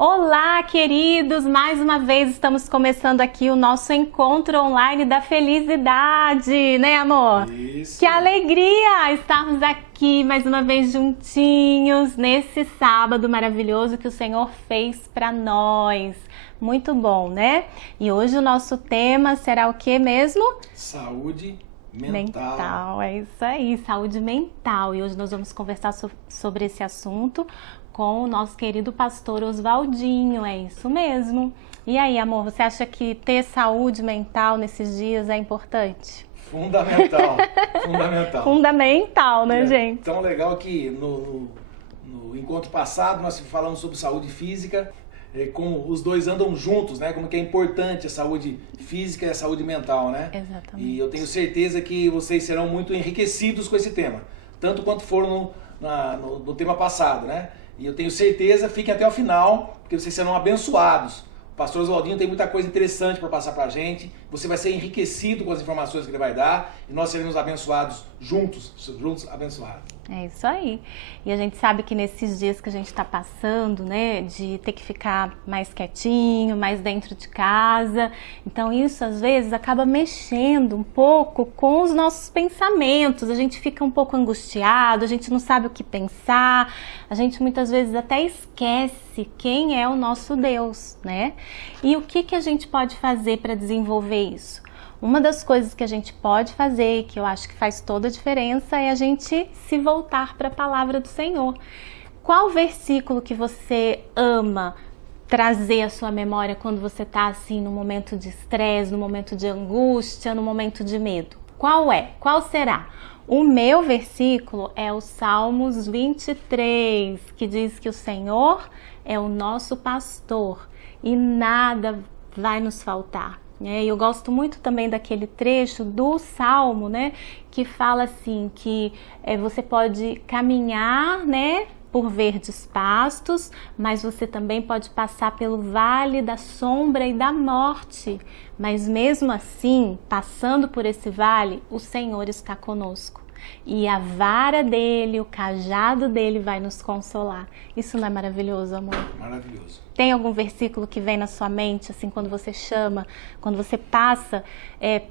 Olá, queridos! Mais uma vez estamos começando aqui o nosso encontro online da felicidade, né, amor? Isso. Que alegria estarmos aqui mais uma vez juntinhos nesse sábado maravilhoso que o Senhor fez para nós. Muito bom, né? E hoje o nosso tema será o que mesmo? Saúde mental. É isso aí, saúde mental. E hoje nós vamos conversar sobre esse assunto com o nosso querido pastor Oswaldinho, é isso mesmo. E aí, amor, você acha que ter saúde mental nesses dias é importante? Fundamental, fundamental. Fundamental, né, gente? Tão legal que no encontro passado nós falamos sobre saúde física, como os dois andam juntos, né? Como que é importante a saúde física e a saúde mental, né? Exatamente. E eu tenho certeza que vocês serão muito enriquecidos com esse tema, tanto quanto foram no tema passado, né? E eu tenho certeza, fiquem até o final, porque vocês serão abençoados. O pastor Oswaldinho tem muita coisa interessante para passar para a gente. Você vai ser enriquecido com as informações que ele vai dar e nós seremos abençoados juntos abençoados. É isso aí. E a gente sabe que nesses dias que a gente está passando, né, de ter que ficar mais quietinho, mais dentro de casa, então isso às vezes acaba mexendo um pouco com os nossos pensamentos. A gente fica um pouco angustiado, a gente não sabe o que pensar, a gente muitas vezes até esquece quem é o nosso Deus, né? E o que a gente pode fazer para desenvolver isso? Uma das coisas que a gente pode fazer, que eu acho que faz toda a diferença, é a gente se voltar para a palavra do Senhor. Qual versículo que você ama trazer à sua memória quando você está assim no momento de estresse, no momento de angústia, no momento de medo? Qual é? Qual será? O meu versículo é o Salmos 23, que diz que o Senhor é o nosso pastor e nada vai nos faltar. Eu gosto muito também daquele trecho do Salmo, né, que fala assim, que você pode caminhar, né, por verdes pastos, mas você também pode passar pelo vale da sombra e da morte. Mas mesmo assim, passando por esse vale, o Senhor está conosco. E a vara dele, o cajado dele vai nos consolar. Isso não é maravilhoso, amor? Maravilhoso. Tem algum versículo que vem na sua mente, assim, quando você chama, quando você passa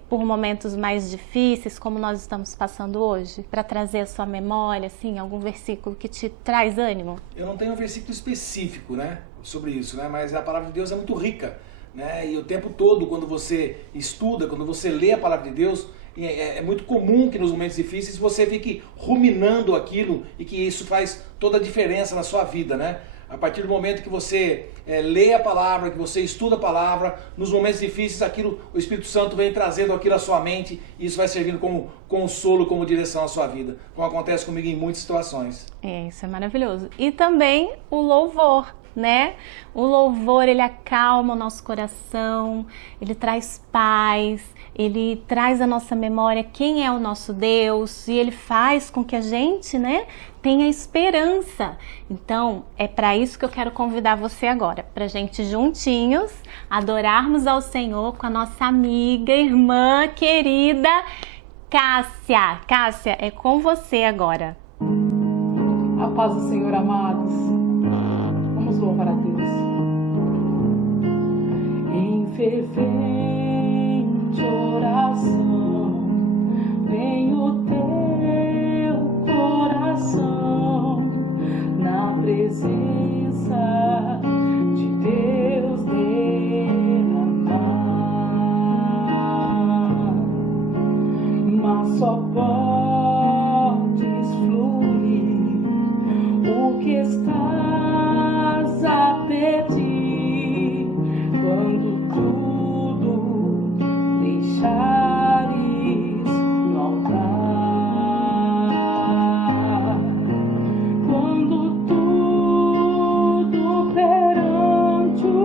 por momentos mais difíceis, como nós estamos passando hoje, para trazer a sua memória, assim, algum versículo que te traz ânimo? Eu não tenho um versículo específico, né, sobre isso, né, mas a palavra de Deus é muito rica, né, e o tempo todo, quando você estuda, quando você lê a palavra de Deus, é muito comum que nos momentos difíceis você fique ruminando aquilo e que isso faz toda a diferença na sua vida, né? A partir do momento que você lê a palavra, que você estuda a palavra, nos momentos difíceis o Espírito Santo vem trazendo aquilo à sua mente e isso vai servindo como consolo, como direção à sua vida, como acontece comigo em muitas situações. Isso é maravilhoso. E também o louvor, né? O louvor, ele acalma o nosso coração, ele traz paz, ele traz à nossa memória quem é o nosso Deus e ele faz com que a gente, né, tenha esperança. Então, é para isso que eu quero convidar você agora, para a gente juntinhos adorarmos ao Senhor com a nossa amiga, irmã, querida Cássia. Cássia, é com você agora. A paz do Senhor, amados. Vamos louvar a Deus. Em fervente oração, vem o teu coração na presença de Deus derramar, mas só podes fluir o que estás a pedir quando tudo deixares no altar, quando tudo perante o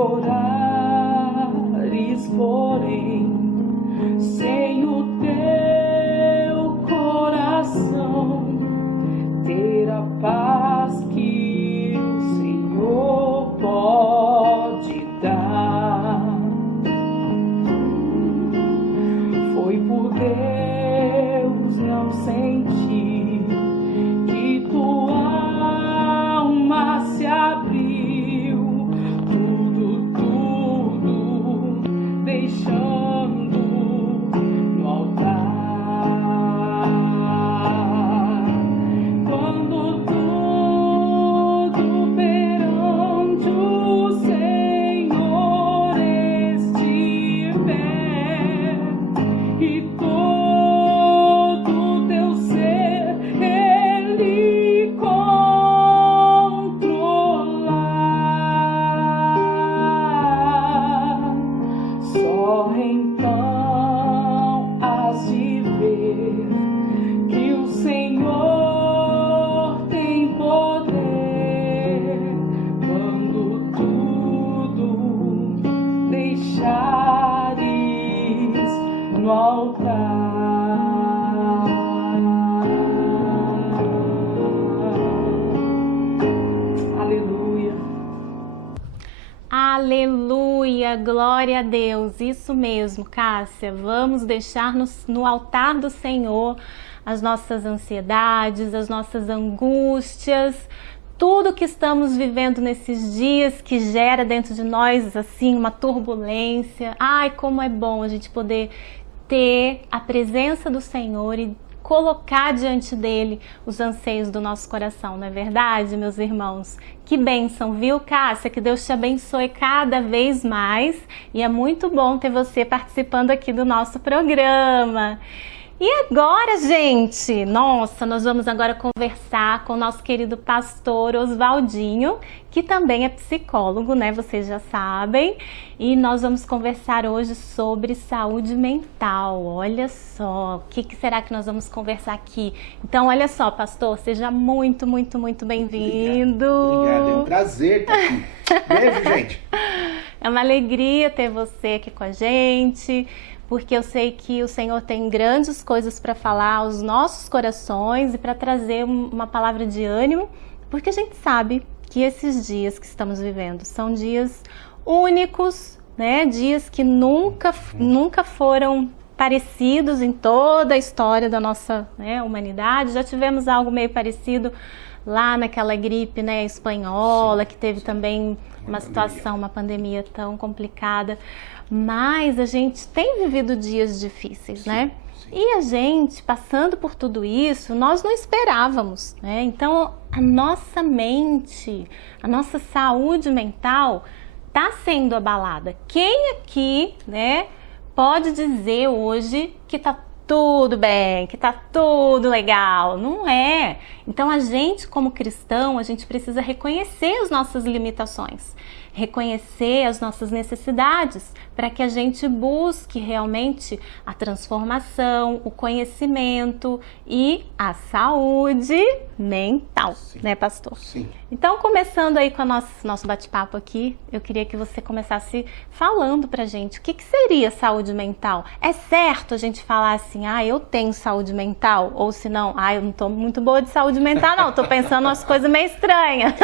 orares, porém, sem o teu coração, ter a paz que o Senhor pode dar. Foi por Deus não sentir que tua alma se abriu, tudo deixando no altar. Quando tudo perante o Senhor estiver e todo teu ser Ele controlar, só então has de ver que o Senhor tem poder quando tudo deixares no altar. Aleluia. Aleluia, glória a Deus, isso mesmo, Cássia, vamos deixar no altar do Senhor as nossas ansiedades, as nossas angústias, tudo que estamos vivendo nesses dias que gera dentro de nós, assim, uma turbulência. Ai, como é bom a gente poder ter a presença do Senhor e colocar diante dele os anseios do nosso coração, não é verdade, meus irmãos? Que bênção, viu, Cássia? Que Deus te abençoe cada vez mais e é muito bom ter você participando aqui do nosso programa. E agora, gente, nossa, nós vamos agora conversar com o nosso querido pastor Oswaldinho, que também é psicólogo, né? Vocês já sabem. E nós vamos conversar hoje sobre saúde mental. Olha só, o que será que nós vamos conversar aqui? Então, olha só, pastor, seja muito, muito, muito bem-vindo. Obrigado, é um prazer estar aqui. Beijo, gente. É uma alegria ter você aqui com a gente, porque eu sei que o Senhor tem grandes coisas para falar aos nossos corações e para trazer uma palavra de ânimo, porque a gente sabe que esses dias que estamos vivendo são dias únicos, né? Dias que nunca foram parecidos em toda a história da nossa, né, humanidade. Já tivemos algo meio parecido lá naquela gripe, né, espanhola, que teve também uma situação, uma pandemia tão complicada. Mas a gente tem vivido dias difíceis, né? Sim. E a gente, passando por tudo isso, nós não esperávamos, né? Então, a nossa mente, a nossa saúde mental está sendo abalada. Quem aqui, né, pode dizer hoje que está tudo bem, que tá tudo legal? Não é. Então a gente, como cristão, a gente precisa reconhecer as nossas limitações, reconhecer as nossas necessidades, para que a gente busque realmente a transformação, o conhecimento e a saúde mental, sim, né, pastor? Sim. Então, começando aí com o nosso bate-papo aqui, eu queria que você começasse falando pra gente o que seria saúde mental. É certo a gente falar assim, eu tenho saúde mental? Ou se não, eu não tô muito boa de saúde mental, não, tô pensando umas coisas meio estranhas.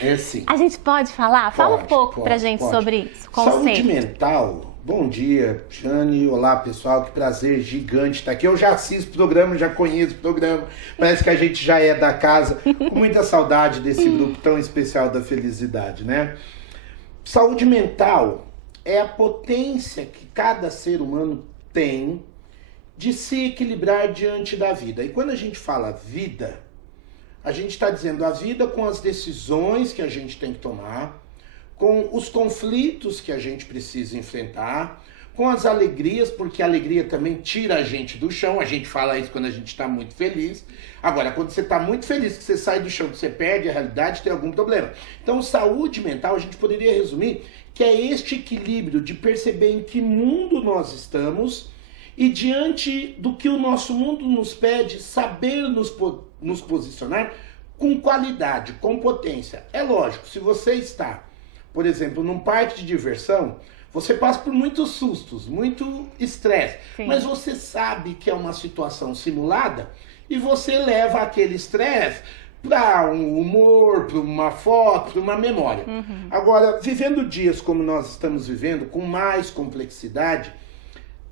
É sim. A gente pode falar? Fala um pouco pra gente sobre isso, conceito. Saúde mental, bom dia, Jane, olá pessoal, que prazer gigante estar aqui. Eu já assisto o programa, já conheço o programa, parece que a gente já é da casa, com muita saudade desse grupo tão especial da felicidade, né? Saúde mental é a potência que cada ser humano tem de se equilibrar diante da vida. E quando a gente fala vida, a gente está dizendo a vida com as decisões que a gente tem que tomar, com os conflitos que a gente precisa enfrentar, com as alegrias, porque a alegria também tira a gente do chão. A gente fala isso quando a gente está muito feliz. Agora, quando você está muito feliz, que você sai do chão, que você perde a realidade, tem algum problema. Então, saúde mental, a gente poderia resumir que é este equilíbrio de perceber em que mundo nós estamos e diante do que o nosso mundo nos pede, saber nos posicionar com qualidade, com potência. É lógico, se você está Por exemplo, num parque de diversão, você passa por muitos sustos, muito estresse, mas você sabe que é uma situação simulada e você leva aquele estresse para um humor, para uma foto, para uma memória. Agora, vivendo dias como nós estamos vivendo, com mais complexidade,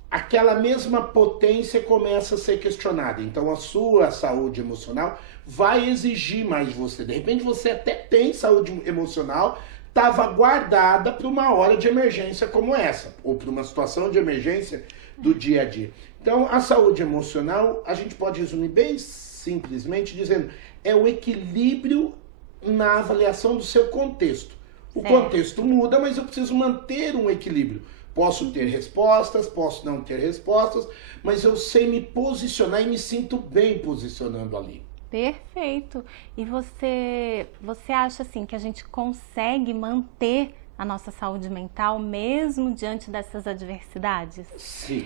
aquela mesma potência começa a ser questionada. Então a sua saúde emocional vai exigir mais de você. De repente você até tem saúde emocional, estava guardada para uma hora de emergência como essa, ou para uma situação de emergência do dia a dia. Então a saúde emocional, a gente pode resumir bem simplesmente dizendo, é o equilíbrio na avaliação do seu contexto. O contexto muda, mas eu preciso manter um equilíbrio. Posso ter respostas, posso não ter respostas, mas eu sei me posicionar e me sinto bem posicionando ali. Perfeito. E você acha assim que a gente consegue manter a nossa saúde mental mesmo diante dessas adversidades? Sim.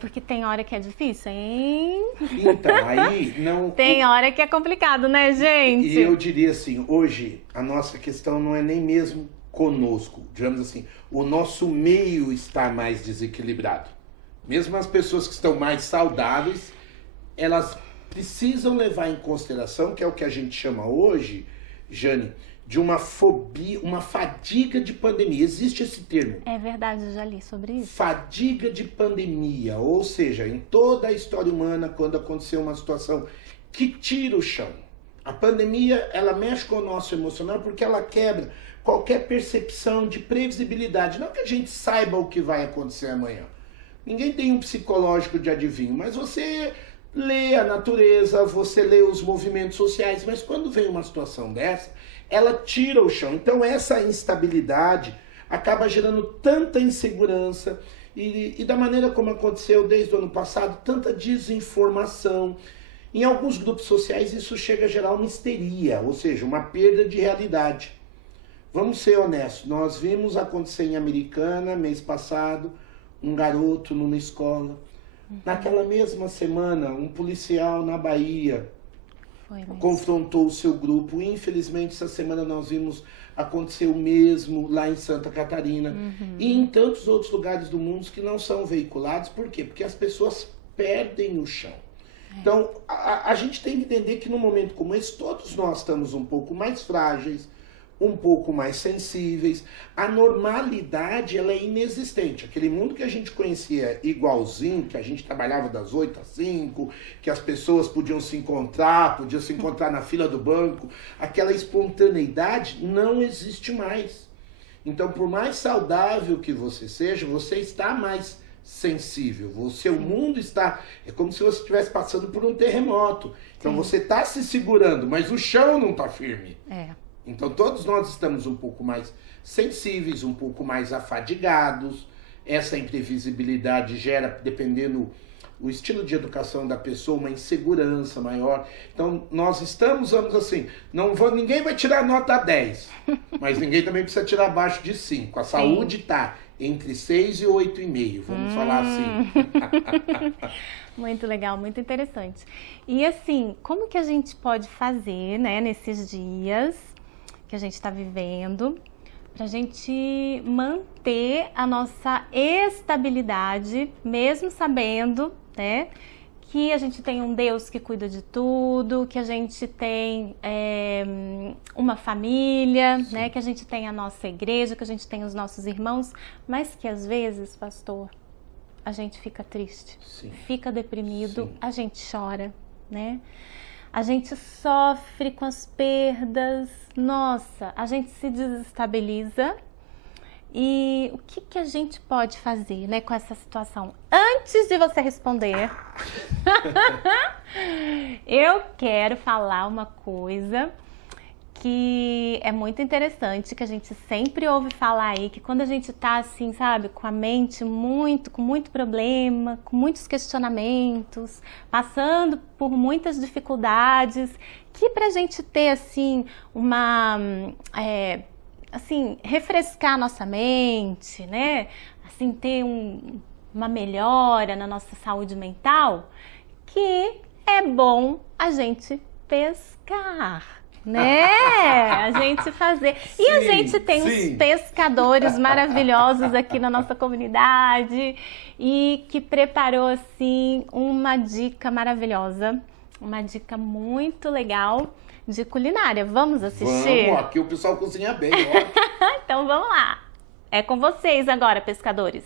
Porque tem hora que é difícil, hein? Então, aí não... Tem hora que é complicado, né, gente? E eu diria assim, hoje a nossa questão não é nem mesmo conosco, digamos assim, o nosso meio está mais desequilibrado. Mesmo as pessoas que estão mais saudáveis, elas precisam levar em consideração, que é o que a gente chama hoje, Jane, de uma fobia, uma fadiga de pandemia. Existe esse termo. É verdade, eu já li sobre isso. Fadiga de pandemia, ou seja, em toda a história humana, quando aconteceu uma situação que tira o chão. A pandemia, ela mexe com o nosso emocional porque ela quebra qualquer percepção de previsibilidade. Não que a gente saiba o que vai acontecer amanhã. Ninguém tem um psicológico de adivinho, mas você lê a natureza, você lê os movimentos sociais, mas quando vem uma situação dessa, ela tira o chão. Então essa instabilidade acaba gerando tanta insegurança e da maneira como aconteceu desde o ano passado, tanta desinformação. Em alguns grupos sociais isso chega a gerar uma histeria, ou seja, uma perda de realidade. Vamos ser honestos, nós vimos acontecer em Americana, mês passado, um garoto numa escola. Naquela mesma semana, um policial na Bahia confrontou o seu grupo. Infelizmente, essa semana nós vimos acontecer o mesmo lá em Santa Catarina e em tantos outros lugares do mundo que não são veiculados. Por quê? Porque as pessoas perdem o chão. Então, a gente tem que entender que num momento como esse, todos nós estamos um pouco mais frágeis, um pouco mais sensíveis. A normalidade, ela é inexistente. Aquele mundo que a gente conhecia igualzinho, que a gente trabalhava das 8 às 5, que as pessoas podiam se encontrar na fila do banco, aquela espontaneidade não existe mais. Então, por mais saudável que você seja, você está mais sensível. O seu mundo está... É como se você estivesse passando por um terremoto. Então, você está se segurando, mas o chão não está firme. Então todos nós estamos um pouco mais sensíveis, um pouco mais afadigados. Essa imprevisibilidade gera, dependendo o estilo de educação da pessoa, uma insegurança maior. Então nós estamos, vamos assim, ninguém vai tirar nota 10, mas ninguém também precisa tirar abaixo de 5. A saúde está entre 6 e 8,5, vamos falar assim. Muito legal, muito interessante. E assim, como que a gente pode fazer, né, nesses dias que a gente está vivendo, para a gente manter a nossa estabilidade, mesmo sabendo, né, que a gente tem um Deus que cuida de tudo, que a gente tem uma família, né, que a gente tem a nossa igreja, que a gente tem os nossos irmãos, mas que às vezes, pastor, a gente fica triste, fica deprimido, a gente chora, né? A gente sofre com as perdas, nossa, a gente se desestabiliza. E o que a gente pode fazer, né, com essa situação? Antes de você responder, eu quero falar uma coisa que é muito interessante, que a gente sempre ouve falar aí, que quando a gente tá assim, sabe, com a mente com muito problema, com muitos questionamentos, passando por muitas dificuldades, que pra gente ter assim refrescar a nossa mente, né, assim, ter uma melhora na nossa saúde mental, que é bom a gente pescar. né? A gente fazer. E Sim, a gente tem sim. uns pescadores maravilhosos aqui na nossa comunidade e que preparou assim uma dica maravilhosa, uma dica muito legal de culinária. Vamos assistir? Vamos, aqui o pessoal cozinha bem, ó. Então vamos lá. É com vocês agora, pescadores.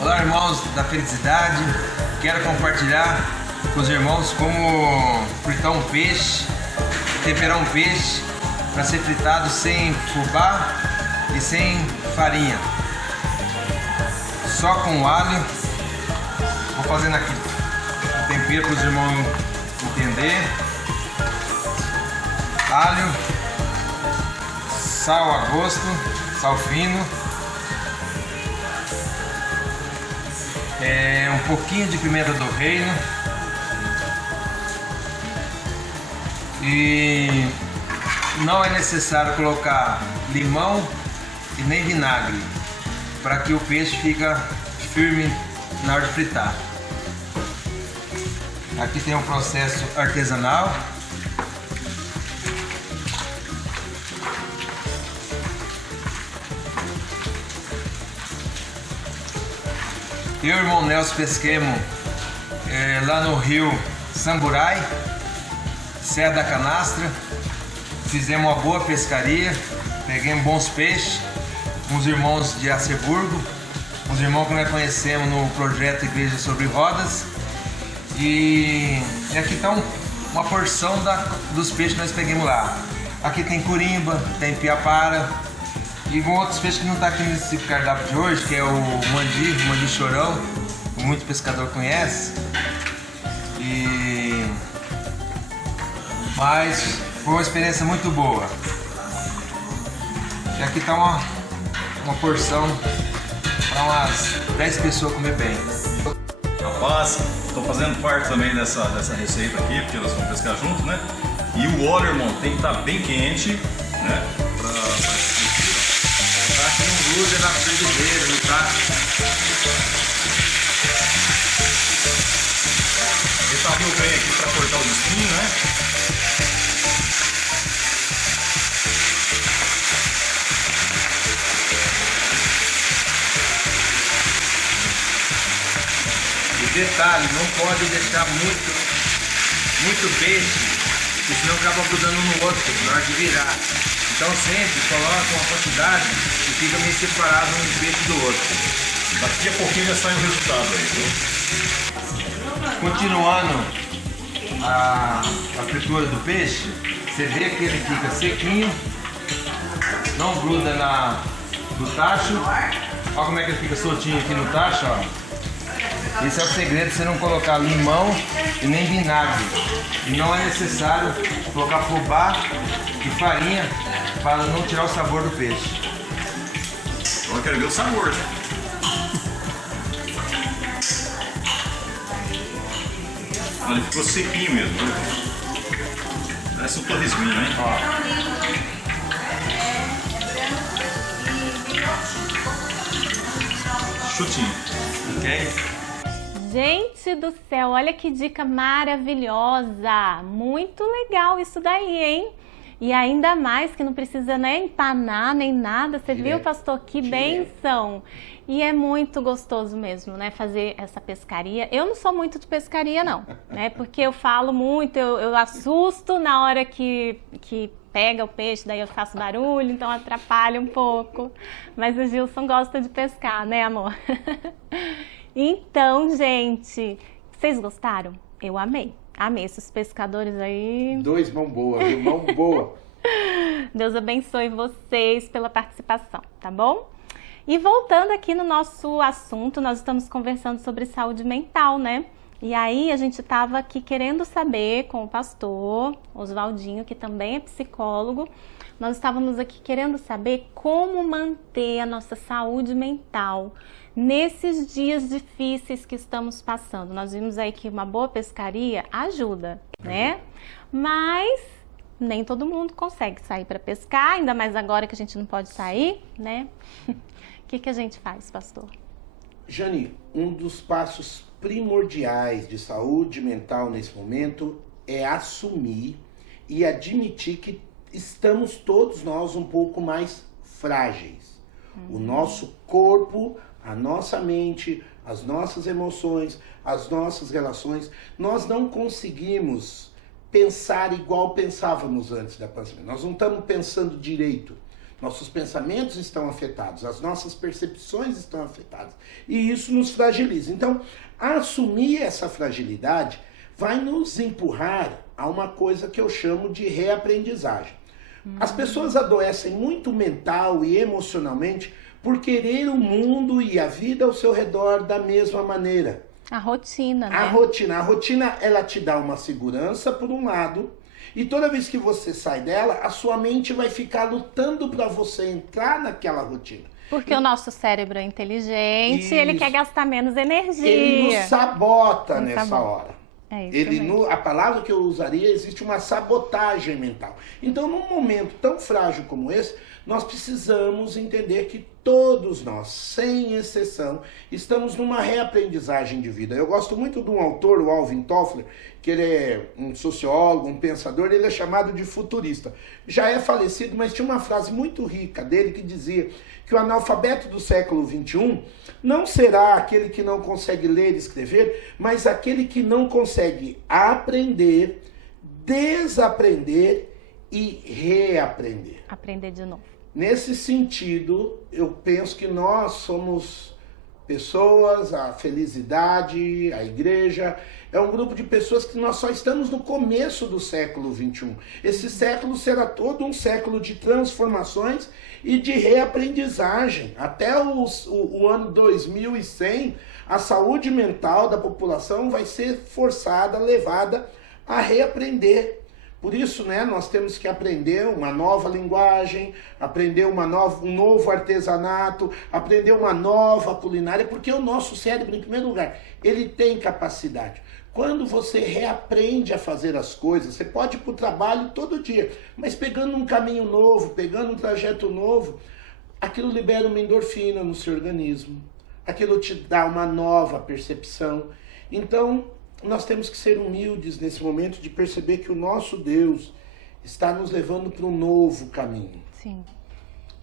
Olá, irmãos da felicidade. Quero compartilhar com os irmãos como fritar um peixe, temperar um peixe para ser fritado sem fubá e sem farinha, só com alho. Vou fazendo aqui o tempero para os irmãos entender. Alho, sal a gosto, sal fino. Um pouquinho de pimenta do reino e não é necessário colocar limão e nem vinagre para que o peixe fica firme na hora de fritar. Aqui tem um processo artesanal. Eu e o irmão Nelson pesquemos lá no rio Samburai, Serra da Canastra. Fizemos uma boa pescaria, peguemos bons peixes, uns irmãos de Aceburgo, uns irmãos que nós conhecemos no projeto Igreja Sobre Rodas. E aqui está uma porção dos peixes que nós pegamos lá. Aqui tem curimba, tem piapara e com outros peixes que não está aqui nesse cardápio de hoje, que é o mandi chorão, que muito pescador conhece. Mas foi uma experiência muito boa. E aqui está uma porção para umas 10 pessoas comer bem. Rapaz, estou fazendo parte também dessa receita aqui, porque nós vamos pescar junto, né? E o óleo, irmão, tem que estar bem quente, né? Para que não grude na frigideira, no prato. Retalhou bem aqui para cortar os espinhos, né? Detalhe, não pode deixar muito peixe, porque senão acaba grudando um no outro na hora de virar. Então sempre coloca uma quantidade e fica meio separado um peixe do outro. Daqui a pouquinho já sai o resultado aí, viu? Continuando a fritura do peixe, você vê que ele fica sequinho, não gruda no tacho. Olha como é que ele fica soltinho aqui no tacho, ó. Esse é o segredo, você não colocar limão e nem vinagre. E não é necessário colocar fubá e farinha para não tirar o sabor do peixe. Eu quero ver o sabor, né? Olha, ele ficou sequinho mesmo, né? Parece um torresminho, hein? Chutinho. Ok? Gente do céu, olha que dica maravilhosa! Muito legal isso daí, hein? E ainda mais que não precisa nem empanar nem nada. Você viu, pastor? Que bênção! E é muito gostoso mesmo, né? Fazer essa pescaria. Eu não sou muito de pescaria, não, né? Porque eu falo muito, eu assusto na hora que pega o peixe, daí eu faço barulho, então atrapalha um pouco. Mas o Gilson gosta de pescar, né, amor? Então, gente, vocês gostaram? Eu amei. Amei esses pescadores aí. 2 mãos boas, viu? Mão boa. Deus abençoe vocês pela participação, tá bom? E voltando aqui no nosso assunto, nós estamos conversando sobre saúde mental, né? E aí a gente estava aqui querendo saber com o pastor Oswaldinho, que também é psicólogo, nós estávamos aqui querendo saber como manter a nossa saúde mental nesses dias difíceis que estamos passando. Nós vimos aí que uma boa pescaria ajuda, né? Mas nem todo mundo consegue sair para pescar, ainda mais agora que a gente não pode sair, né? O que a gente faz, pastor? Jane, um dos passos primordiais de saúde mental nesse momento é assumir e admitir que estamos todos nós um pouco mais frágeis. O nosso corpo, a nossa mente, as nossas emoções, as nossas relações, nós não conseguimos pensar igual pensávamos antes da pandemia. Nós não estamos pensando direito. Nossos pensamentos estão afetados, as nossas percepções estão afetadas. E isso nos fragiliza. Então, assumir essa fragilidade vai nos empurrar a uma coisa que eu chamo de reaprendizagem. As pessoas adoecem muito mental e emocionalmente por querer o mundo e a vida ao seu redor da mesma maneira. A rotina, né? A rotina, ela te dá uma segurança por um lado, e toda vez que você sai dela, a sua mente vai ficar lutando para você entrar naquela rotina. Porque o nosso cérebro é inteligente, ele quer gastar menos energia. Ele nos sabota nessa sabota. hora. É isso mesmo. A palavra que eu usaria, existe uma sabotagem mental. Então, num momento tão frágil como esse, nós precisamos entender que todos nós, sem exceção, estamos numa reaprendizagem de vida. Eu gosto muito de um autor, o Alvin Toffler, que ele é um sociólogo, um pensador, ele é chamado de futurista. Já é falecido, mas tinha uma frase muito rica dele que dizia que o analfabeto do século XXI não será aquele que não consegue ler e escrever, mas aquele que não consegue aprender, desaprender e reaprender. Aprender de novo. Nesse sentido, eu penso que nós somos pessoas, a felicidade, a igreja, é um grupo de pessoas que nós só estamos no começo do século XXI. Esse século será todo um século de transformações e de reaprendizagem. Até o ano 2100, a saúde mental da população vai ser forçada, levada a reaprender. Por isso, né, nós temos que aprender uma nova linguagem, aprender um novo artesanato, aprender uma nova culinária, porque o nosso cérebro, em primeiro lugar, ele tem capacidade. Quando você reaprende a fazer as coisas, você pode ir para o trabalho todo dia, mas pegando um caminho novo, pegando um trajeto novo, aquilo libera uma endorfina no seu organismo, aquilo te dá uma nova percepção. Então, nós temos que ser humildes nesse momento de perceber que o nosso Deus está nos levando para um novo caminho. Sim,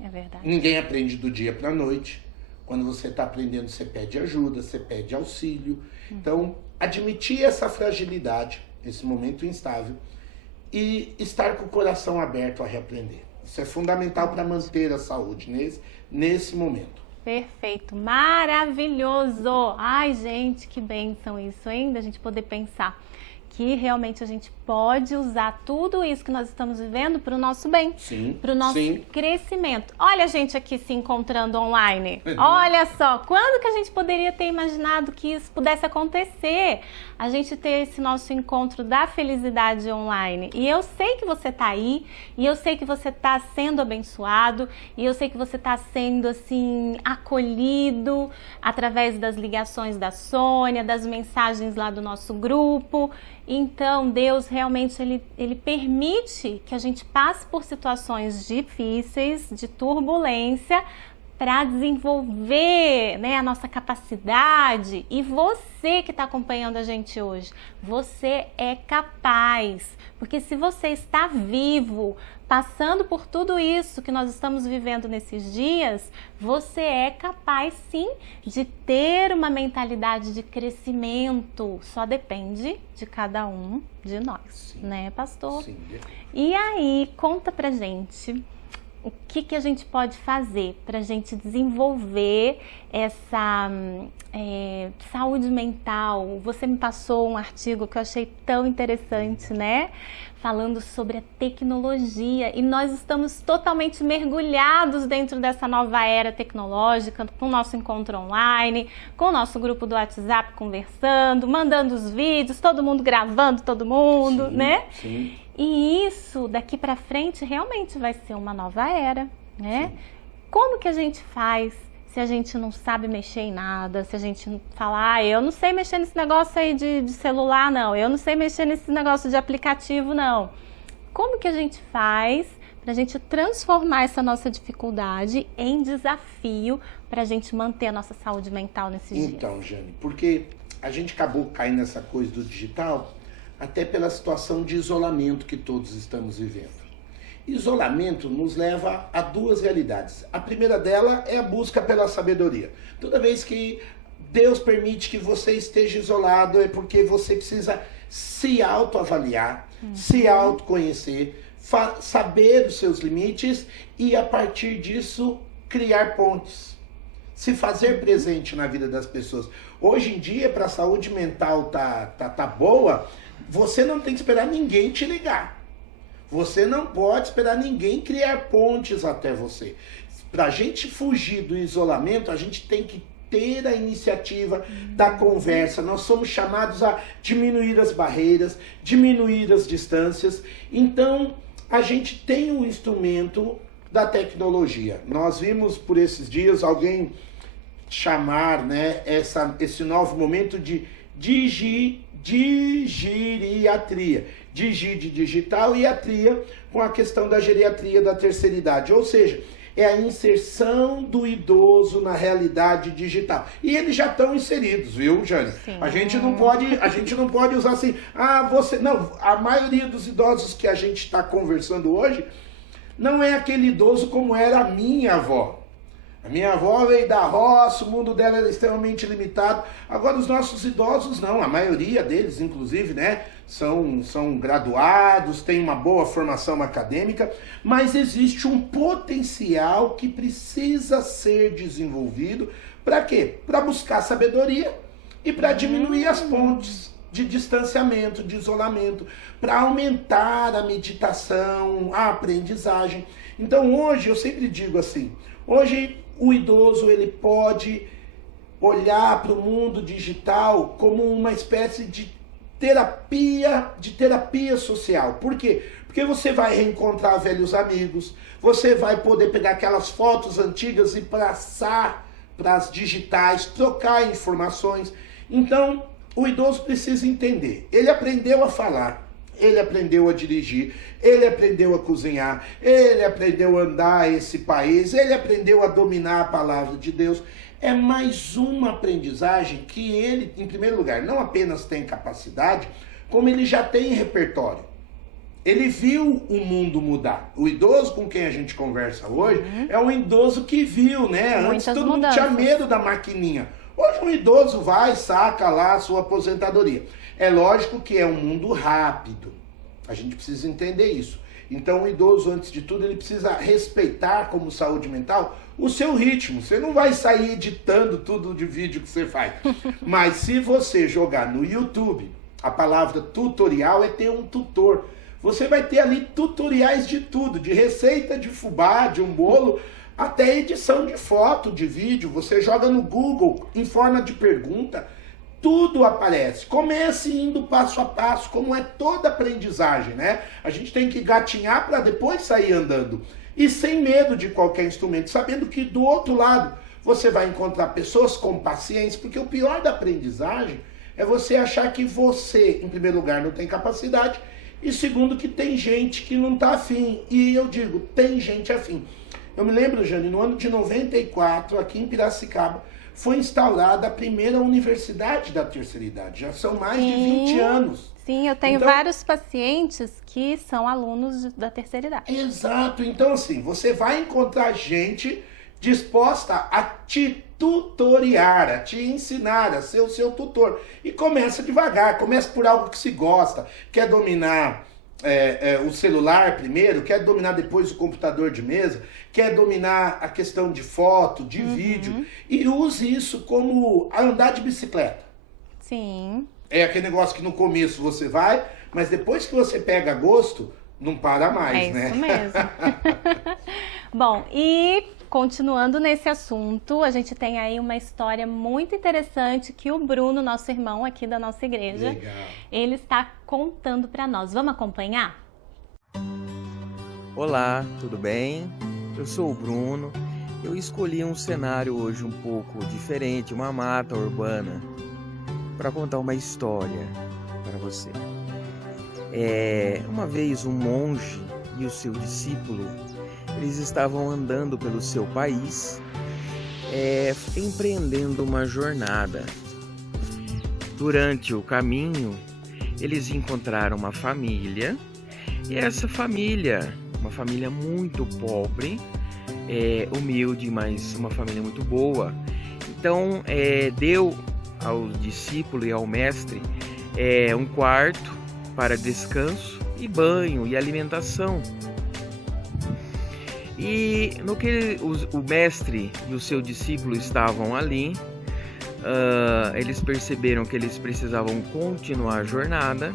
é verdade. Ninguém aprende do dia para a noite. Quando você está aprendendo, você pede ajuda, você pede auxílio. Então, admitir essa fragilidade, esse momento instável, e estar com o coração aberto a reaprender. Isso é fundamental para manter a saúde nesse momento. Perfeito, maravilhoso! Ai, gente, que bênção isso, hein? Da gente poder pensar que realmente a gente pode usar tudo isso que nós estamos vivendo para o nosso bem, para o nosso crescimento. Olha a gente aqui se encontrando online. Olha só, quando que a gente poderia ter imaginado que isso pudesse acontecer? A gente ter esse nosso encontro da felicidade online. E eu sei que você está aí, e eu sei que você está sendo abençoado, e eu sei que você está sendo, assim, acolhido através das ligações da Sônia, das mensagens lá do nosso grupo. Então, Deus realmente, ele permite que a gente passe por situações difíceis, de turbulência, para desenvolver, né, a nossa capacidade. E você que está acompanhando a gente hoje, você é capaz, porque se você está vivo, passando por tudo isso que nós estamos vivendo nesses dias, você é capaz sim de ter uma mentalidade de crescimento. Só depende de cada um de nós, né, pastor? Sim. E aí, conta pra gente o que a gente pode fazer para a gente desenvolver essa saúde mental. Você me passou um artigo que eu achei tão interessante, né? Falando sobre a tecnologia, e nós estamos totalmente mergulhados dentro dessa nova era tecnológica, com o nosso encontro online, com o nosso grupo do WhatsApp conversando, mandando os vídeos, todo mundo gravando todo mundo, né? Sim. E isso, daqui para frente, realmente vai ser uma nova era, né? Sim. Como que a gente faz se a gente não sabe mexer em nada, se a gente falar, eu não sei mexer nesse negócio aí de celular, não, eu não sei mexer nesse negócio de aplicativo, não. Como que a gente faz para a gente transformar essa nossa dificuldade em desafio para a gente manter a nossa saúde mental nesses dias? Então, Jane, porque a gente acabou caindo nessa coisa do digital até pela situação de isolamento que todos estamos vivendo. Isolamento nos leva a duas realidades. A primeira dela é a busca pela sabedoria. Toda vez que Deus permite que você esteja isolado é porque você precisa se autoavaliar, se autoconhecer, saber os seus limites e a partir disso criar pontes. Se fazer presente na vida das pessoas. Hoje em dia, para a saúde mental tá boa, você não tem que esperar ninguém te ligar. Você não pode esperar ninguém criar pontes até você. Para a gente fugir do isolamento, a gente tem que ter a iniciativa da conversa. Nós somos chamados a diminuir as barreiras, diminuir as distâncias. Então, a gente tem um instrumento da tecnologia. Nós vimos por esses dias alguém chamar, né, esse novo momento de digiriatria. Digi de digital e atria com a questão da geriatria da terceira idade. Ou seja, é a inserção do idoso na realidade digital. E eles já estão inseridos, viu, Jane? Sim. A gente não pode usar assim, não, a maioria dos idosos que a gente está conversando hoje não é aquele idoso como era a minha avó. A minha avó veio da roça, o mundo dela era extremamente limitado. Agora os nossos idosos não, a maioria deles, inclusive, né, são graduados, têm uma boa formação acadêmica, mas existe um potencial que precisa ser desenvolvido. Para quê? Para buscar sabedoria e para diminuir as pontes de distanciamento, de isolamento, para aumentar a meditação, a aprendizagem. Então hoje, eu sempre digo assim, hoje o idoso ele pode olhar para o mundo digital como uma espécie de terapia social. Por quê? Porque você vai reencontrar velhos amigos, você vai poder pegar aquelas fotos antigas e passar para as digitais, trocar informações. Então, o idoso precisa entender. Ele aprendeu a falar, ele aprendeu a dirigir, ele aprendeu a cozinhar, ele aprendeu a andar esse país, ele aprendeu a dominar a palavra de Deus. É mais uma aprendizagem que ele, em primeiro lugar, não apenas tem capacidade, como ele já tem repertório. Ele viu o mundo mudar. O idoso com quem a gente conversa hoje é um idoso que viu, né? Antes todo mundo tinha medo da maquininha. Hoje um idoso vai, saca lá a sua aposentadoria. É lógico que é um mundo rápido. A gente precisa entender isso. Então o idoso, antes de tudo, ele precisa respeitar como saúde mental o seu ritmo. Você não vai sair editando tudo de vídeo que você faz. Mas se você jogar no YouTube, a palavra tutorial é ter um tutor. Você vai ter ali tutoriais de tudo, de receita de fubá, de um bolo, até edição de foto, de vídeo. Você joga no Google em forma de pergunta, tudo aparece. Comece indo passo a passo, como é toda aprendizagem, né? A gente tem que gatinhar para depois sair andando. E sem medo de qualquer instrumento, sabendo que do outro lado você vai encontrar pessoas com paciência, porque o pior da aprendizagem é você achar que você, em primeiro lugar, não tem capacidade, e segundo, que tem gente que não está afim. E eu digo, tem gente afim. Eu me lembro, Jane, no ano de 94, aqui em Piracicaba, foi instaurada a primeira universidade da terceira idade. Já são mais de 20 anos. Sim, eu tenho vários pacientes que são alunos da terceira idade. Exato. Então, assim, você vai encontrar gente disposta a te tutoriar, a te ensinar, a ser o seu tutor. E começa devagar, começa por algo que se gosta. Quer dominar o celular primeiro, quer dominar depois o computador de mesa, quer dominar a questão de foto, de vídeo, e use isso como andar de bicicleta. Sim. É aquele negócio que no começo você vai, mas depois que você pega gosto, não para mais, né? É isso mesmo. Bom, e continuando nesse assunto, a gente tem aí uma história muito interessante que o Bruno, nosso irmão aqui da nossa igreja, Legal. ele está contando para nós. Vamos acompanhar? Olá, tudo bem? Eu sou o Bruno Eu escolhi um cenário hoje um pouco diferente, uma mata urbana, para contar uma história para você. Uma vez um monge e o seu discípulo, eles estavam andando pelo seu país, empreendendo uma jornada. Durante o caminho, eles encontraram uma família, e essa família, uma família muito pobre, humilde, mas uma família muito boa. Então, deu ao discípulo e ao mestre um quarto para descanso e banho e alimentação. E no que o mestre e o seu discípulo estavam ali, eles perceberam que eles precisavam continuar a jornada,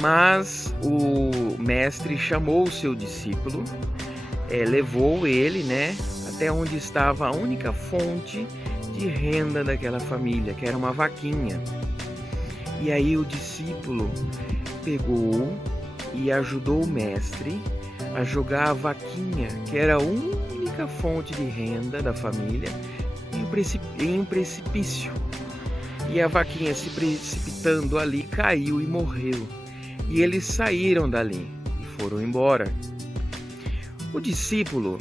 mas o mestre chamou o seu discípulo, levou ele, até onde estava a única fonte de renda daquela família, que era uma vaquinha. E aí o discípulo pegou e ajudou o mestre a jogar a vaquinha, que era a única fonte de renda da família, em um precipício. E a vaquinha, se precipitando ali, caiu e morreu. E eles saíram dali e foram embora. O discípulo,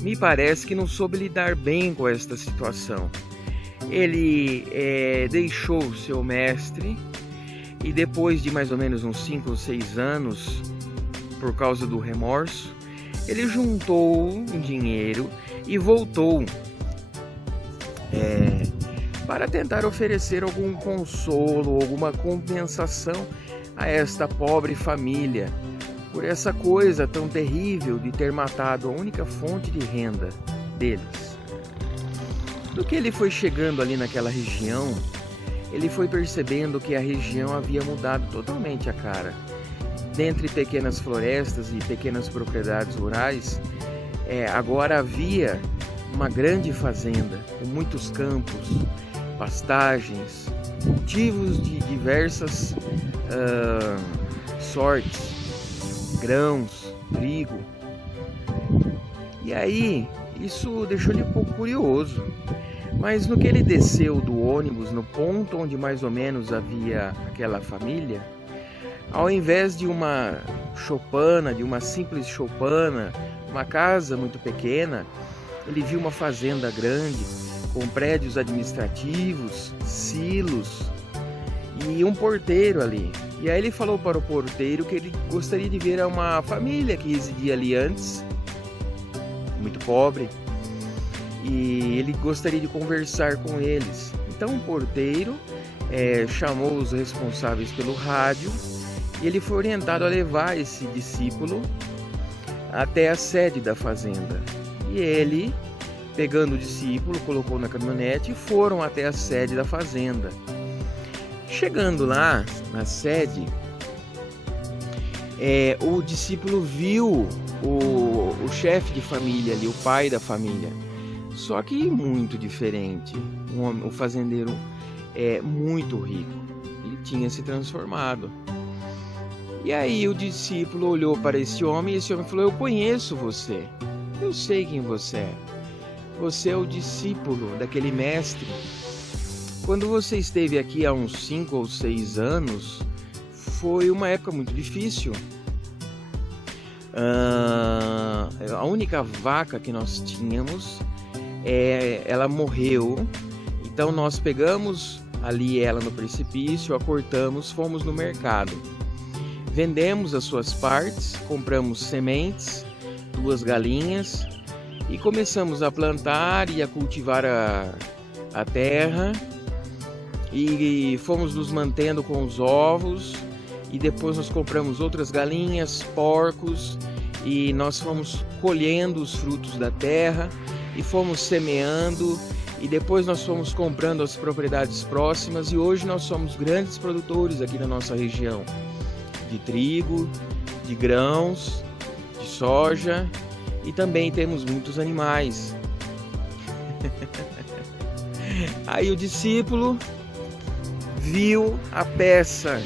me parece que não soube lidar bem com esta situação. Ele deixou o seu mestre, e depois de mais ou menos uns 5 ou 6 anos, por causa do remorso, ele juntou um dinheiro e voltou para tentar oferecer algum consolo, alguma compensação a esta pobre família por essa coisa tão terrível de ter matado a única fonte de renda deles. No que ele foi chegando ali naquela região, ele foi percebendo que a região havia mudado totalmente a cara. Dentre pequenas florestas e pequenas propriedades rurais, agora havia uma grande fazenda com muitos campos, pastagens, cultivos de diversas sortes, grãos, trigo. E aí, isso deixou ele um pouco curioso. Mas no que ele desceu do ônibus, no ponto onde mais ou menos havia aquela família, ao invés de uma choupana, de uma simples choupana, uma casa muito pequena, ele viu uma fazenda grande, com prédios administrativos, silos e um porteiro ali. E aí ele falou para o porteiro que ele gostaria de ver uma família que residia ali antes, muito pobre, e ele gostaria de conversar com eles. Então o porteiro chamou os responsáveis pelo rádio e ele foi orientado a levar esse discípulo até a sede da fazenda. E ele, pegando o discípulo, colocou na caminhonete e foram até a sede da fazenda. Chegando lá na sede, o discípulo viu o chefe de família ali, o pai da família, só que muito diferente. O fazendeiro muito rico, ele tinha se transformado. E aí o discípulo olhou para esse homem e esse homem falou: eu conheço você, eu sei quem você é. Você é o discípulo daquele mestre. Quando você esteve aqui há uns 5 ou 6 anos, foi uma época muito difícil. A única vaca que nós tínhamos, ela morreu. Então nós pegamos ali ela no precipício, a cortamos, fomos no mercado. Vendemos as suas partes, compramos sementes, 2 galinhas e começamos a plantar e a cultivar a terra. E fomos nos mantendo com os ovos, e depois nós compramos outras galinhas, porcos, e nós fomos colhendo os frutos da terra e fomos semeando, e depois nós fomos comprando as propriedades próximas, e hoje nós somos grandes produtores aqui na nossa região de trigo, de grãos, de soja, e também temos muitos animais. Aí o discípulo viu a peça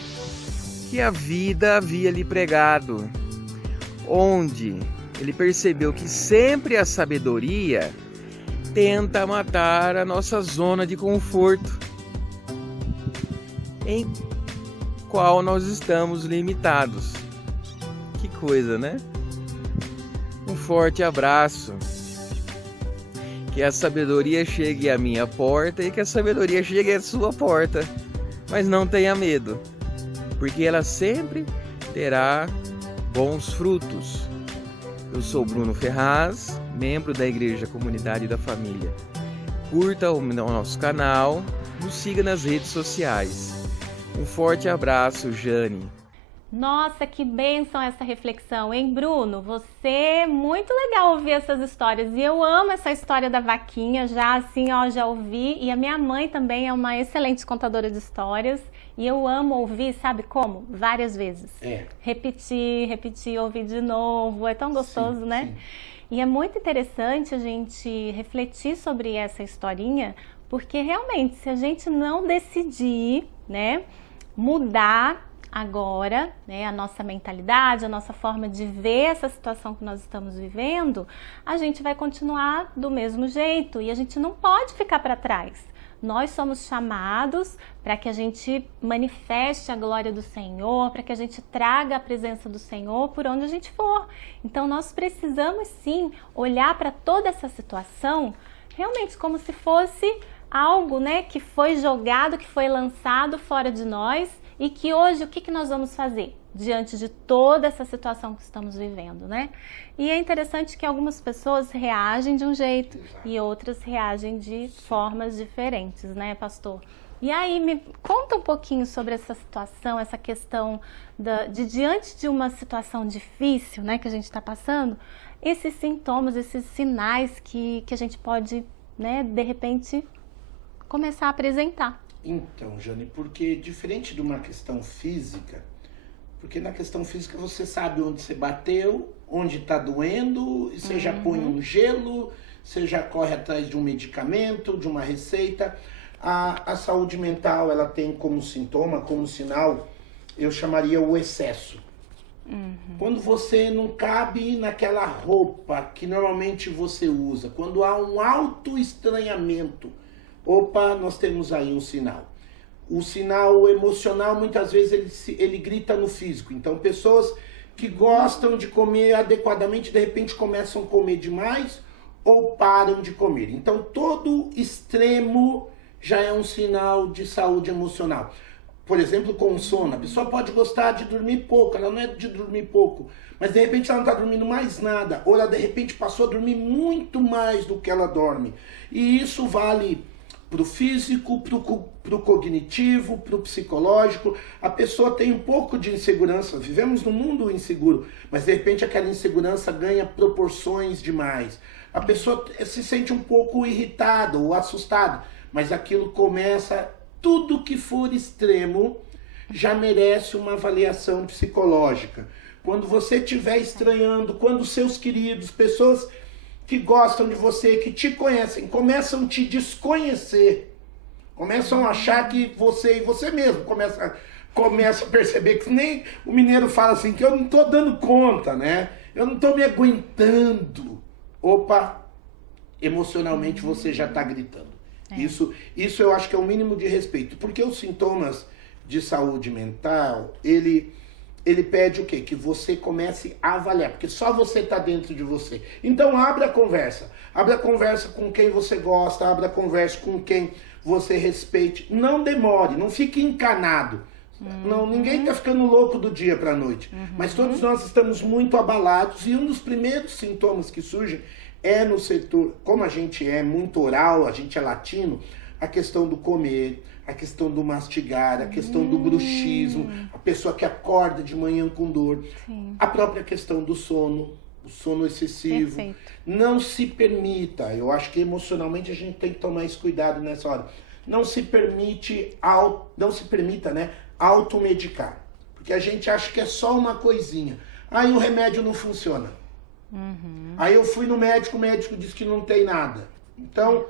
que a vida havia lhe pregado, onde ele percebeu que sempre a sabedoria tenta matar a nossa zona de conforto, em qual nós estamos limitados. Que coisa, né? Um forte abraço. Que a sabedoria chegue à minha porta e que a sabedoria chegue à sua porta. Mas não tenha medo, porque ela sempre terá bons frutos. Eu sou Bruno Ferraz, membro da Igreja Comunidade da Família. Curta o nosso canal, nos siga nas redes sociais. Um forte abraço, Jane. Nossa, que bênção essa reflexão, hein, Bruno? Você, muito legal ouvir essas histórias. E eu amo essa história da vaquinha, já assim, ó, já ouvi. E a minha mãe também é uma excelente contadora de histórias. E eu amo ouvir, sabe como? Várias vezes. Repetir, ouvir de novo. É tão gostoso, né? Sim. E é muito interessante a gente refletir sobre essa historinha, porque realmente, se a gente não decidir, né, mudar agora, né, a nossa mentalidade, a nossa forma de ver essa situação que nós estamos vivendo, a gente vai continuar do mesmo jeito e a gente não pode ficar para trás. Nós somos chamados para que a gente manifeste a glória do Senhor, para que a gente traga a presença do Senhor por onde a gente for. Então nós precisamos sim olhar para toda essa situação realmente como se fosse algo, né, que foi jogado, que foi lançado fora de nós. E que hoje, o que nós vamos fazer diante de toda essa situação que estamos vivendo, né? E é interessante que algumas pessoas reagem de um jeito e outras reagem de formas diferentes, né, pastor? E aí, me conta um pouquinho sobre essa situação, essa questão de diante de uma situação difícil, né, que a gente está passando, esses sintomas, esses sinais que a gente pode, né, de repente, começar a apresentar. Então, Jane, porque diferente de uma questão física, porque na questão física você sabe onde você bateu, onde está doendo, e você já põe um gelo, você já corre atrás de um medicamento, de uma receita. A saúde mental, ela tem como sintoma, como sinal, eu chamaria o excesso. Quando você não cabe naquela roupa que normalmente você usa, quando há um alto estranhamento, opa, nós temos aí um sinal. O sinal emocional, muitas vezes, ele grita no físico. Então, pessoas que gostam de comer adequadamente, de repente começam a comer demais ou param de comer. Então, todo extremo já é um sinal de saúde emocional. Por exemplo, com sono. A pessoa pode gostar de dormir pouco, ela não é de dormir pouco, mas de repente ela não está dormindo mais nada, ou ela de repente passou a dormir muito mais do que ela dorme. E isso vale para o físico, para o cognitivo, para o psicológico. A pessoa tem um pouco de insegurança. Vivemos num mundo inseguro, mas de repente aquela insegurança ganha proporções demais. A pessoa se sente um pouco irritada ou assustada, mas aquilo começa, tudo que for extremo já merece uma avaliação psicológica. Quando você estiver estranhando, quando seus queridos, pessoas que gostam de você, que te conhecem, começam a te desconhecer, começam a achar que você e você mesmo começa a perceber que nem o mineiro fala assim, que eu não estou dando conta, né? Eu não estou me aguentando. Opa, emocionalmente você já está gritando. Isso eu acho que é o mínimo de respeito, porque os sintomas de saúde mental, ele pede o quê? Que você comece a avaliar, porque só você está dentro de você. Então abra a conversa com quem você gosta, abra a conversa com quem você respeite. Não demore, não fique encanado. Não, ninguém está ficando louco do dia para a noite, mas todos nós estamos muito abalados e um dos primeiros sintomas que surgem é no setor, como a gente é muito oral, a gente é latino, a questão do comer, a questão do mastigar, a questão do bruxismo, a pessoa que acorda de manhã com dor, a própria questão do sono, o sono excessivo. Perfeito. Não se permita, eu acho que emocionalmente a gente tem que tomar esse cuidado nessa hora, não se permita, né, automedicar, porque a gente acha que é só uma coisinha, aí o remédio não funciona. Aí eu fui no médico, o médico disse que não tem nada. Então,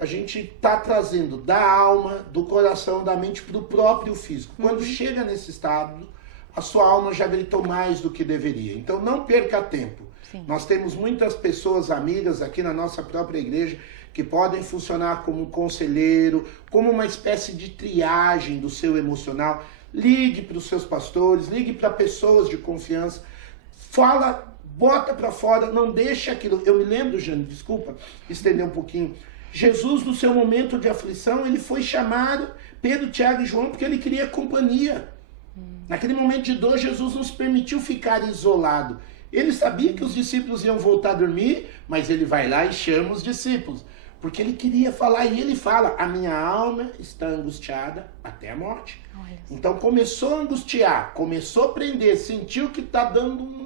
a gente está trazendo da alma, do coração, da mente para o próprio físico. Quando chega nesse estado, a sua alma já gritou mais do que deveria. Então, não perca tempo. Sim. Nós temos muitas pessoas amigas aqui na nossa própria igreja que podem funcionar como um conselheiro, como uma espécie de triagem do seu emocional. Ligue para os seus pastores, ligue para pessoas de confiança, fala, bota para fora, não deixa aquilo. Eu me lembro, Jane, desculpa estender um pouquinho, Jesus no seu momento de aflição, ele foi chamado, Pedro, Tiago e João, porque ele queria companhia. Naquele momento de dor, Jesus nos permitiu ficar isolado. Ele sabia que os discípulos iam voltar a dormir, mas ele vai lá e chama os discípulos, porque ele queria falar, e ele fala, a minha alma está angustiada até a morte. Então começou a angustiar, começou a prender, sentiu que está dando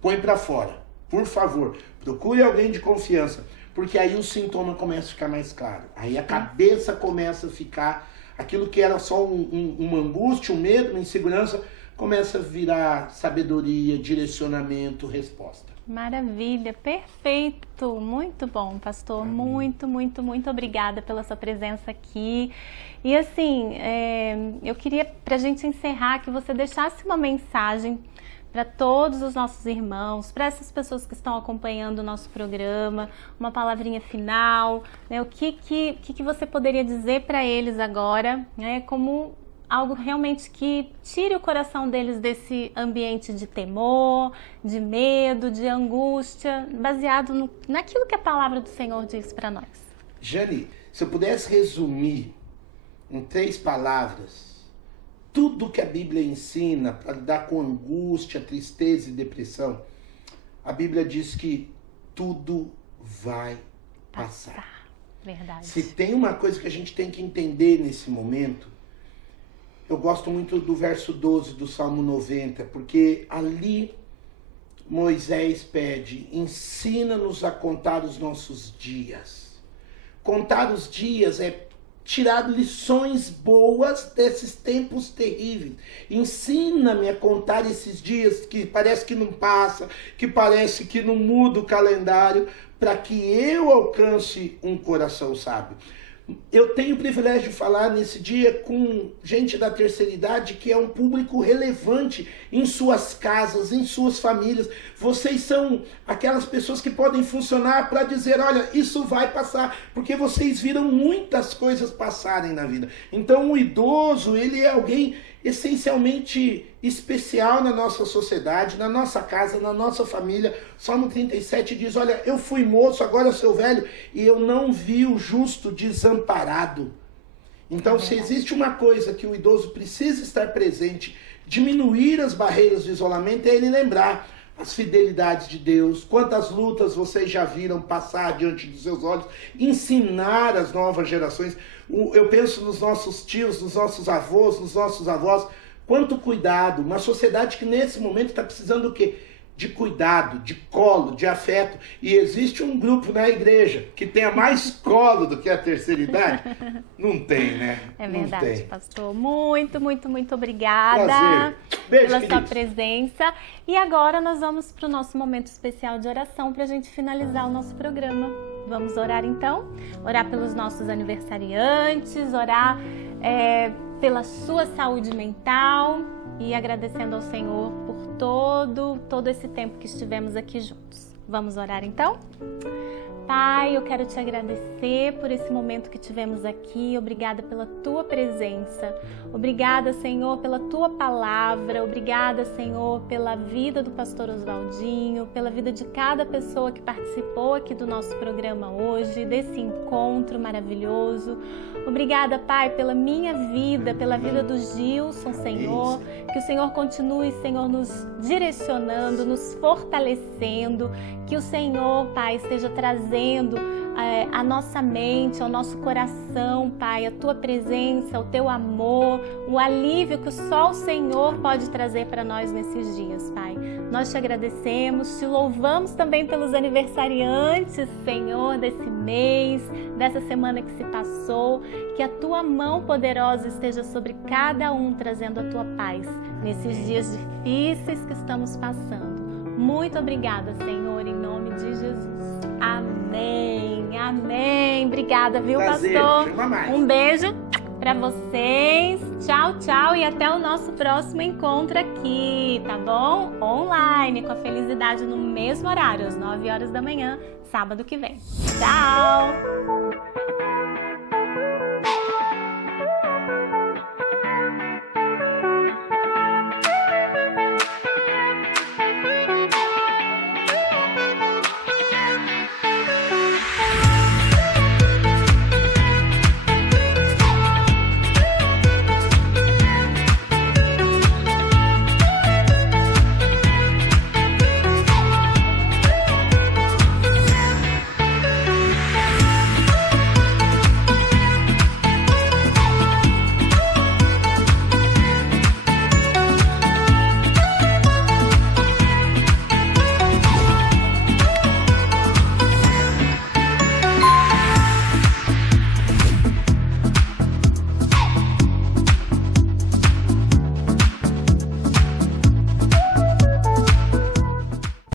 põe para fora. Por favor, procure alguém de confiança, porque aí o sintoma começa a ficar mais claro. Aí a cabeça começa a ficar, aquilo que era só uma angústia, um medo, uma insegurança, começa a virar sabedoria, direcionamento, resposta. Maravilha, perfeito, muito bom, pastor, muito, muito, muito obrigada pela sua presença aqui. E assim, eu queria, para a gente encerrar, que você deixasse uma mensagem para todos os nossos irmãos, para essas pessoas que estão acompanhando o nosso programa, uma palavrinha final, né? O que você poderia dizer para eles agora, né? Como algo realmente que tire o coração deles desse ambiente de temor, de medo, de angústia, baseado naquilo que a palavra do Senhor diz para nós. Jane, se eu pudesse resumir em 3 palavras, tudo que a Bíblia ensina para lidar com angústia, tristeza e depressão, a Bíblia diz que tudo vai passar. Verdade. Se tem uma coisa que a gente tem que entender nesse momento, eu gosto muito do verso 12 do Salmo 90, porque ali Moisés pede, ensina-nos a contar os nossos dias. Contar os dias é tirar lições boas desses tempos terríveis. Ensina-me a contar esses dias que parece que não passa, que parece que não muda o calendário, para que eu alcance um coração sábio. Eu tenho o privilégio de falar nesse dia com gente da terceira idade que é um público relevante em suas casas, em suas famílias. Vocês são aquelas pessoas que podem funcionar para dizer, olha, isso vai passar, porque vocês viram muitas coisas passarem na vida. Então o idoso, ele é alguém essencialmente especial na nossa sociedade, na nossa casa, na nossa família. Salmo 37 diz, olha, eu fui moço, agora eu sou velho, e eu não vi o justo desamparado. Então, se existe uma coisa que o idoso precisa estar presente, diminuir as barreiras de isolamento, é ele lembrar as fidelidades de Deus, quantas lutas vocês já viram passar diante dos seus olhos, ensinar as novas gerações. Eu penso nos nossos tios, nos nossos avós, quanto cuidado, uma sociedade que nesse momento está precisando do quê? De cuidado, de colo, de afeto. E existe um grupo na igreja que tenha mais colo do que a terceira idade? Não tem, né? É verdade, pastor. Muito, muito, muito obrigada. Prazer. Beijo, pela queridos. sua presença. E agora nós vamos para o nosso momento especial de oração para a gente finalizar o nosso programa. Vamos orar então? Orar pelos nossos aniversariantes, orar pela sua saúde mental e agradecendo ao Senhor por todo esse tempo que estivemos aqui juntos. Vamos orar então? Pai, eu quero te agradecer por esse momento que tivemos aqui. Obrigada pela tua presença. Obrigada, Senhor, pela tua palavra. Obrigada, Senhor, pela vida do pastor Oswaldinho, pela vida de cada pessoa que participou aqui do nosso programa hoje, desse encontro maravilhoso. Obrigada, Pai, pela minha vida, pela vida do Gilson, Senhor. Que o Senhor continue, Senhor, nos direcionando, nos fortalecendo. Que o Senhor, Pai, esteja trazendo a nossa mente, ao nosso coração, Pai, a tua presença, o teu amor, o alívio que só o Senhor pode trazer para nós nesses dias, Pai. Nós te agradecemos, te louvamos também pelos aniversariantes, Senhor, desse mês, dessa semana que se passou, que a tua mão poderosa esteja sobre cada um, trazendo a tua paz nesses dias difíceis que estamos passando. Muito obrigada, Senhor, em nome de Jesus. Amém, amém. Obrigada, viu, Prazer, pastor? chama mais. Um beijo pra vocês. Tchau, tchau e até o nosso próximo encontro aqui, tá bom? Online, com a Felicidade no mesmo horário, às 9 horas da manhã, sábado que vem. Tchau!